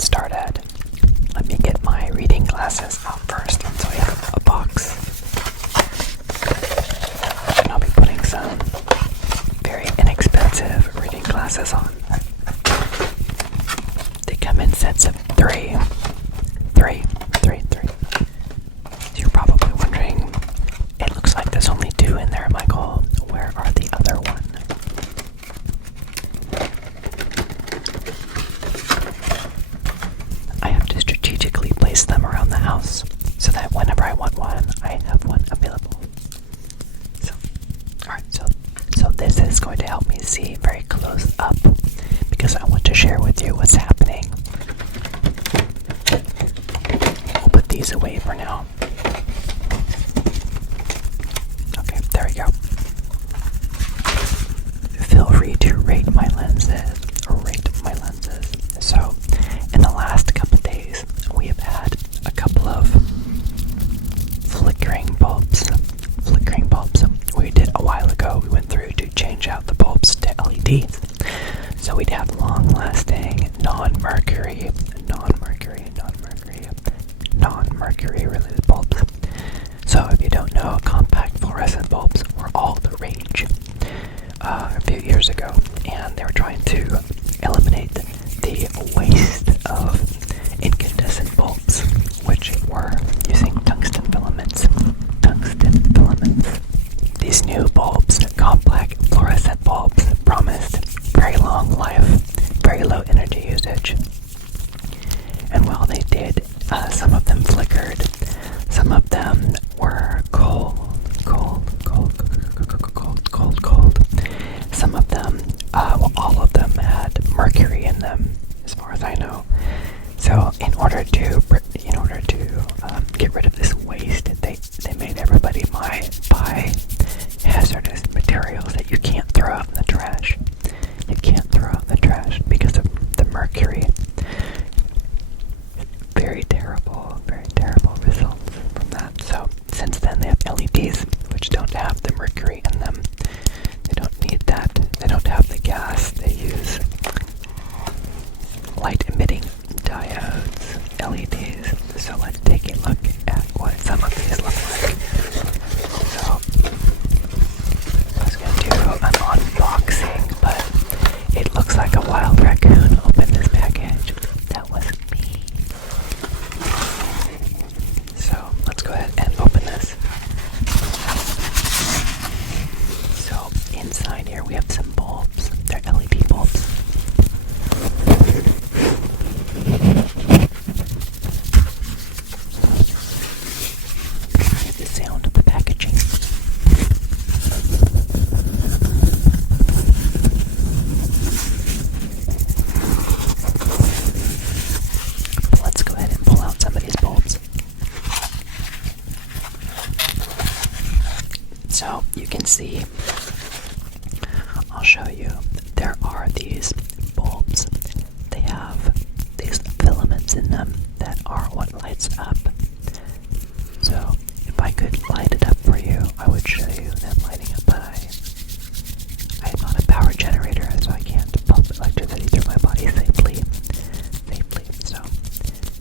get started, let me get my reading glasses out first. So I have a box, and I'll be putting some very inexpensive reading glasses on. They come in sets of three. So you're probably wondering, it looks like there's only two in there, Michael. Where are the other one? I have to strategically place them around the house so that whenever I want one, I have one available. So, alright, so this is going to help me see very close up because I want to share with you what's happening. We'll put these away for now. Okay, there we go. Feel free to rate my lenses. So, in the last couple of days, we have had a couple of flickering bulbs. We did a while ago. We went through to change out the bulbs to LEDs. So we'd have long-lasting, non-mercury related bulbs. So if you don't know, compact fluorescent bulbs were all the rage a few years ago, and they were trying to eliminate the waste of incandescent bulbs, which were using tungsten filaments. These new bulbs, compact fluorescent bulbs, promised very long life, very low energy usage. And while they did, some of them flickered, some of them were cold. Some of them, all of them had mercury in them, as far as I know. So in order to get rid of this waste, they made everybody buy hazardous materials that you can't throw out in the trash. You can't throw out in the trash because of the mercury. Very terrible results from that. So since then they have LEDs, which don't have the mercury in them. They don't need that. They don't have the gas. They use light emitting diodes, LEDs. So let's take a look at what some of these look like. So I was going to do an unboxing, but it looks like a wild raccoon opened this package. That was me. So let's go ahead and open this. So inside here we have some bulbs. They're LED bulbs. Here's the sound of the packaging. Let's go ahead and pull out some of these bulbs. So you can see, I'll show you, there are these bulbs. They have these filaments in them that are what lights up. So if I could light it up for you, I would show you them lighting up, but I am not a power generator, so I can't pump electricity through my body safely. So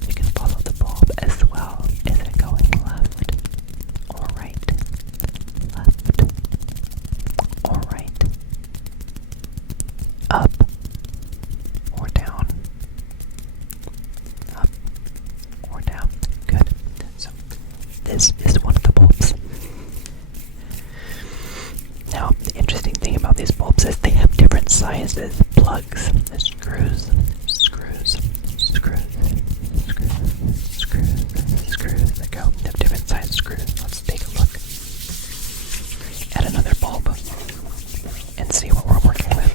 you can follow the bulb as well. Is it going left or right? Left or right? Up or down? Up or down? Good. So this is one of the bulbs. Now, the interesting thing about these bulbs is they have different sizes. Plugs, screws that go. They have different size screws. Let's take a look at another bulb and see what we're working with.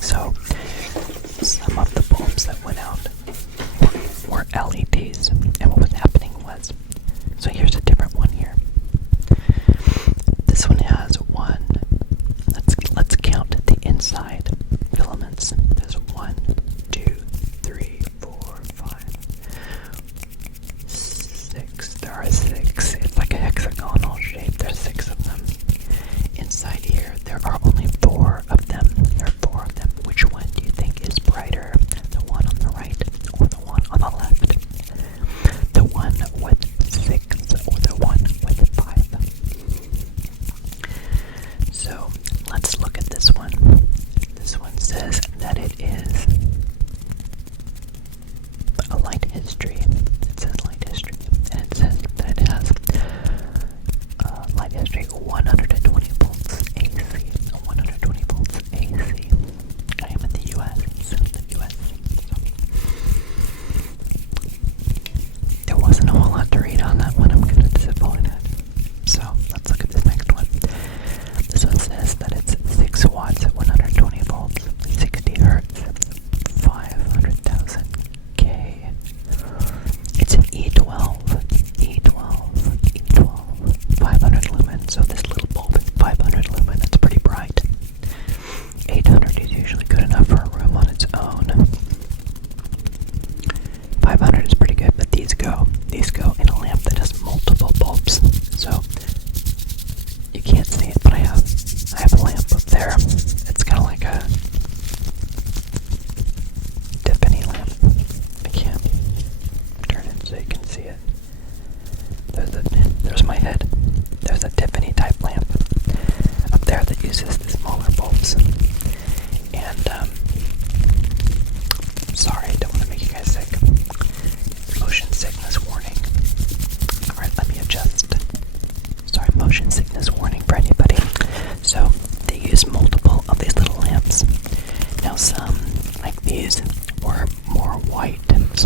So, some of the bulbs that went out were LEDs, and what was happening was, so here's a different one here. This one has one. Let's count the inside filaments. There's 1, 2, 3, 4, 5, 6. There are 6. It's like a hexagonal shape. There's 6 of them. Inside here, there are only 4 of them. There are 4 of them. Which one do you think is brighter? The one on the right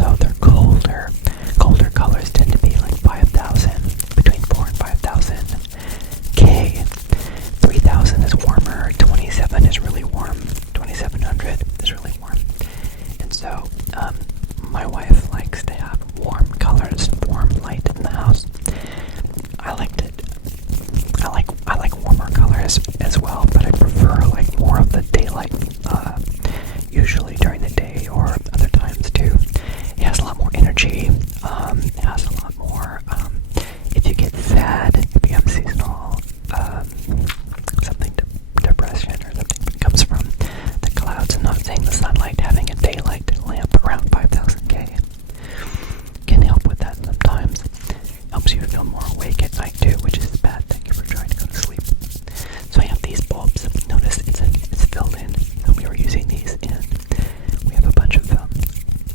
also they're colder. Colder colors tend to be like 5,000, between 4 and 5,000 K. 3,000 is warmer. 27 is really warm. 2,700 is really warm. And so, my wife likes to have warm colors, warm light in the house. I like warmer colors as well, but I prefer like more of the daylight, usually during the day or other times too. It has a lot more energy. It has a lot more, if you get sad, if you have seasonal, something, depression or something that comes from the clouds and not seeing the sunlight, having a daylight lamp around 5,000 K can help with that sometimes. Helps you feel more awake at night too, which is a bad thing if you're trying to go to sleep. So I have these bulbs. Notice it's filled in. So we were using these in. We have a bunch of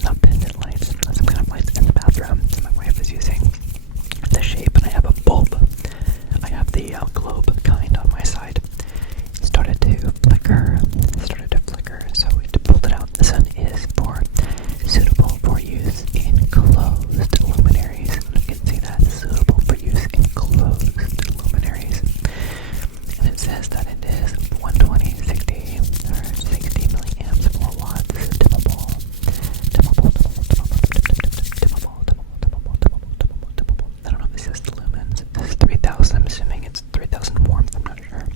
not pendant lights, some kind of lights in the bathroom. So my wife is using the shape, and I have a bulb. I have the globe kind on my side. It started to flicker. So we pulled it out. This one is suitable for use in closed luminaries. You can see that, suitable for use in closed luminaries. And it says that it is 120, 60, or 60 milliamps, 4 watts, dimmable. I don't know if it says the lumens. It says 3,000. I'm assuming it's 3,000 warmth. I'm not sure.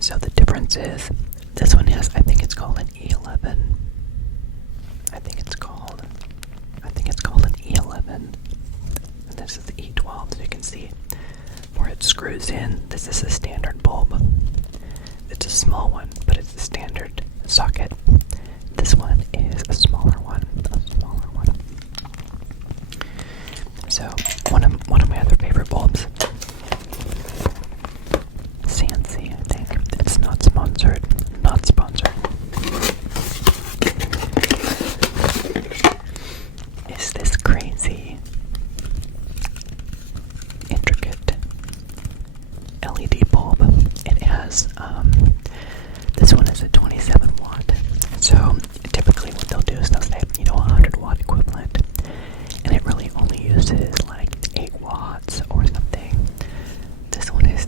So the difference is, this one has, I think it's called an E11. I think it's called an E11. And this is the E12, so you can see where it screws in. This is a standard bulb. It's a small one, but it's a standard socket. This one is a smaller one. So one of my other favorite bulbs, Sansi, I think. It's not sponsored. Is this crazy, intricate LED bulb? It has, this one is a 27 watt. So typically what they'll do is they'll say, 100 watt equivalent. And it really only uses like 8 watts or something. This one is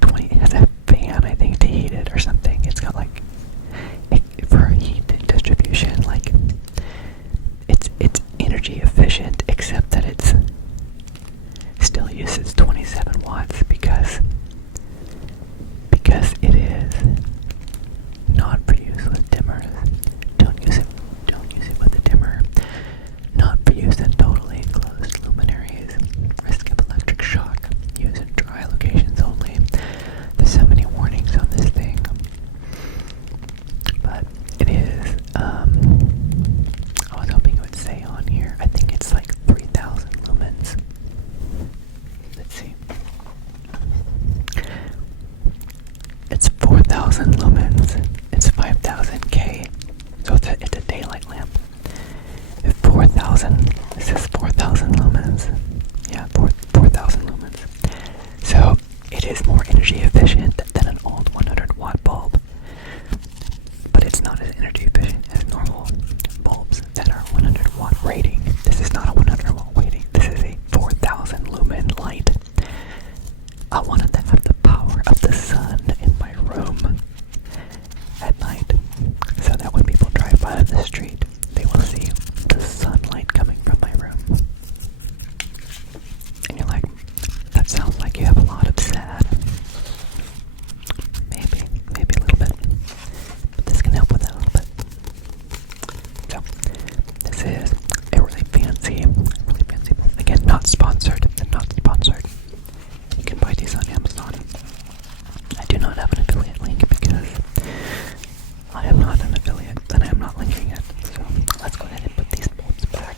20. It has a fan, I think, to heat it or something. It's got like, for heat distribution, like it's energy efficient, except that it's still uses 27 watts because it is not for use with dimmers. Don't use it with a dimmer. Not for use in totally enclosed luminaries. Risk of electric shock. Use in dry locations only. There's so many warnings on this thing. But it is, I was hoping it would say on here, I think it's like 3,000 lumens. Let's see. It's 4,000 lumens. It's 5,000 K. So it's a daylight lamp. 4,000. This is 4,000 lumens. Yeah, 4,000 lumens. So it is more energy efficient than an old 100 watt bulb. But it's not as energy efficient as normal bulbs that are 100 watt rating. This is not a 100 watt rating. This is a 4,000 lumen light. I wanted to have the power of the sun in my room at night, so that when people drive by on the street, they will see the sunlight coming from my room. And you're like, that sounds like you have a lot of sad. Maybe a little bit. But this can help with that a little bit. So, this is a really fancy, again, not sponsored. You can buy these on Amazon. I do not have an affiliate link because I am not an affiliate and I am not linking it. So let's go ahead and put these bulbs back.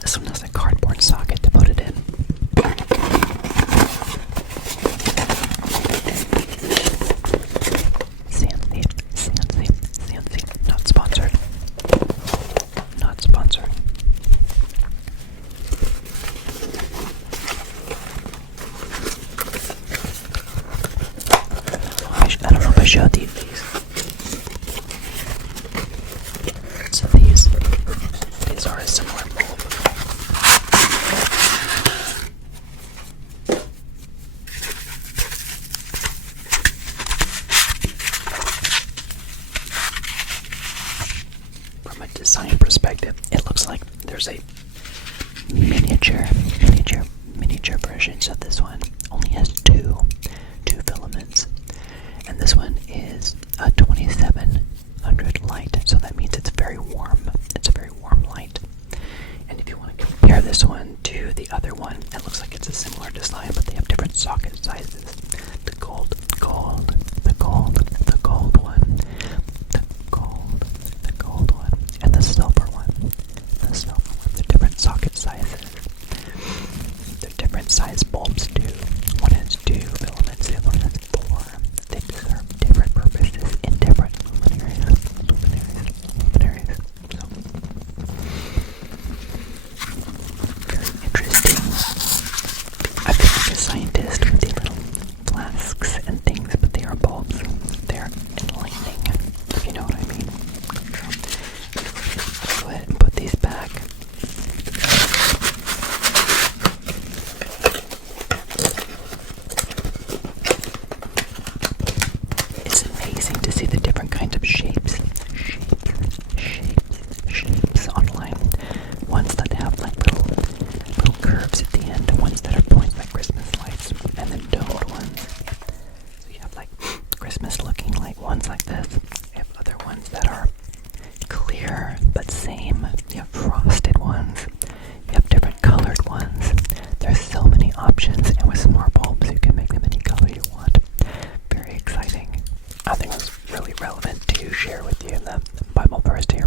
This one has a cardboard socket to put it in. Sansi, not sponsored. I don't know if I showed these. from a design perspective, it looks like there's a miniature version. So this one only has two filaments, and this one is a 2700 light. So that means it's very warm. It's a very warm light. And if you want to compare this one to the other one, it looks like it's a similar design, but they have different socket sizes. The gold one, the gold one, and the silver one, the different socket sizes. They're different size bulbs too. One has 2 filaments, the other one has 4. They serve different purposes in different luminaries. So, very interesting. I feel like a scientist with these little flasks and things, but they are bulbs. They're enlightening, if you know what I mean. So, go ahead and put these back. It's amazing to see the different kinds of shapes online. Ones that have like little curves at the end, ones that are points like Christmas lights, and then domed ones. So you have like Christmas looking like ones like this. You have other ones that are clear but same. You have frosted ones. You have different colored ones. There's so many options, and with smart bulbs you can make them any color you want. Very exciting. I think it was really relevant to share with you the Bible verse here